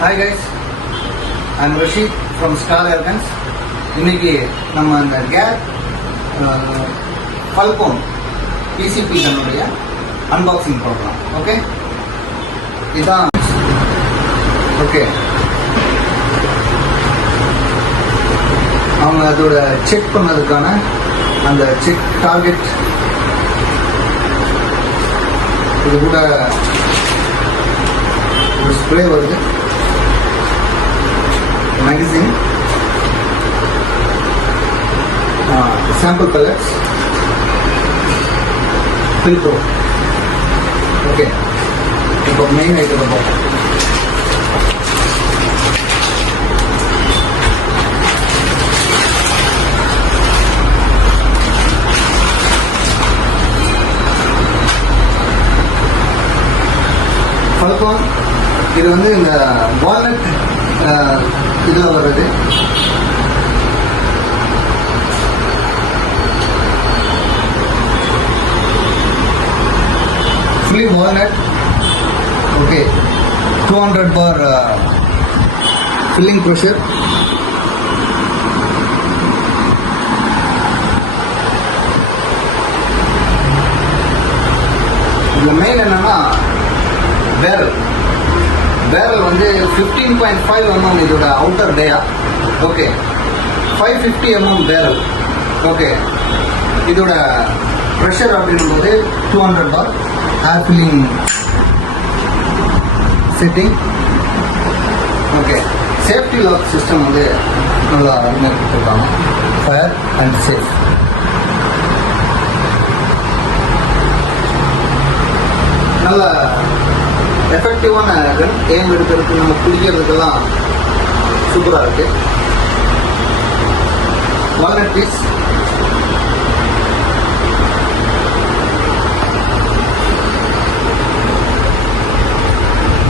Hi guys, I'm Rashid from Star Airguns. இன்னைக்கு நம்ம அந்த கேர் ஃபல்கோன் பிசிபி கன்னுடைய அன்பாக்சிங் பார்க்கலாம். ஓகே, இதுதான். ஓகே, அவங்க அதோட செக் பண்ணதுக்கான அந்த செக் டார்கெட், இது கூட ஒரு ஸ்ப்ரே வருது, magazine, sample pellets, filter. Okay, இப்போ மெயின் ஐட்டம் பார்ப்போம். ஃபல்கோன் இது வந்து இந்த வால்நட் இதில் வர்றது. Fully walnut. Okay, 200 bar filling pressure. The main என்னன்னா பேரல் வந்து 15.5 mm இதோட outer dia. Okay, 550 mm barrel. Okay, இதோட ப்ரெஷர் அப்படின்னும்போது 200 bar air filling setting. Okay, safety lock system வந்து நல்லா அருமையாக கொடுத்துருக்காங்க. Fire and safe. நல்ல எஃபெக்டிவான கன், ஏம் எடுக்கிறதுக்கு நம்ம பிடிக்கிறதுக்கெல்லாம் சூப்பராக இருக்கு. வால்நட் பீஸ்,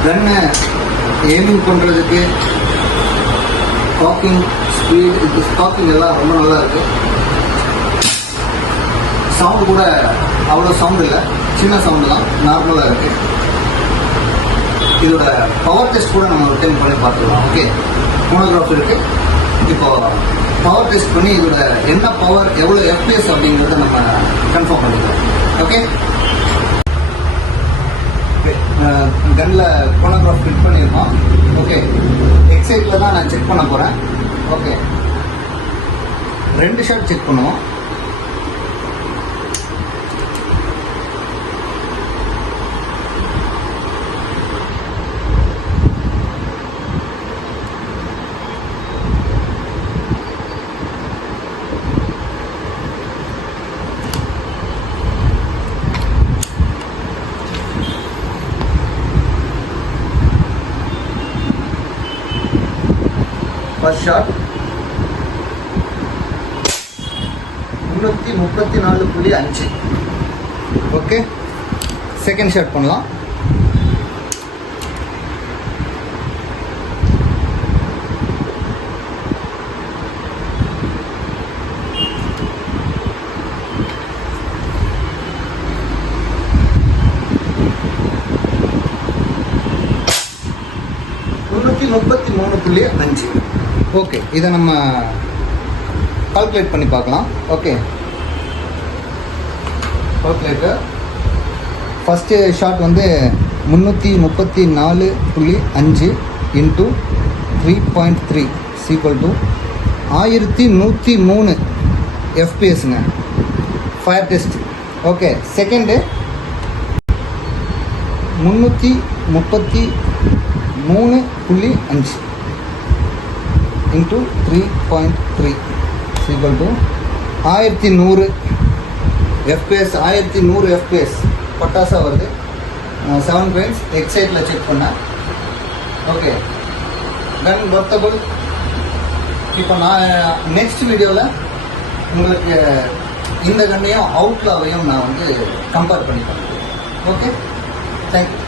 கன்னை எய்மிங் பண்ணுறதுக்கு காக்கிங் ஸ்பீட், இது காக்கிங் எல்லாம் ரொம்ப நல்லா இருக்கு. சவுண்டு கூட அவ்வளோ சவுண்ட் இல்லை, சின்ன சவுண்டு தான், நார்மலாக இருக்கு. இதோட பவர் டெஸ்ட் கூட நம்ம ஒரு டைம் பண்ணி பார்த்துக்கலாம். ஓகே, மோனோகிராஃப் இருக்கு. இப்போ பவர் டெஸ்ட் பண்ணி இதோட என்ன பவர், எவ்வளோ எஃப்பிஎஸ் அப்படிங்கிறத நம்ம கன்ஃபார்ம் பண்ணிக்கலாம். ஓகே, கன்னில் மோனோகிராஃப் ஃபிட் பண்ணியிருக்கோம். ஓகே, எக்ஸைட்டில் தான் நான் செக் பண்ண போகிறேன். ஓகே, 2 ஷாட் செக் பண்ணுவோம். First shot 334.5. Okay, second shot பண்ணலாம். $333.5. ஓகே, இதை நம்ம கால்குலேட் பண்ணி பார்க்கலாம். ஓகே, கால்குலேட்டர் ஃபஸ்ட்டு ஷாட் வந்து 334.5 இன்ட்டு 3.3 ஈக்குவல் டு 1103 எஃப்பிஎஸ்ங்க. Fire test. Okay, second 333.5 into 3.3 equal to 1100 FPS. 1100 FPS பட்டாசா வருது. 7 points எக்ஸைட்டில் செக் பண்ணேன். Okay, gun worthable. இப்போ நான் நெக்ஸ்ட் வீடியோவில் உங்களுக்கு இந்த கன்னையும் அவுட்லாவையும் நான் வந்து கம்பேர் பண்ணி பண்ணுறேன். Okay, thank you.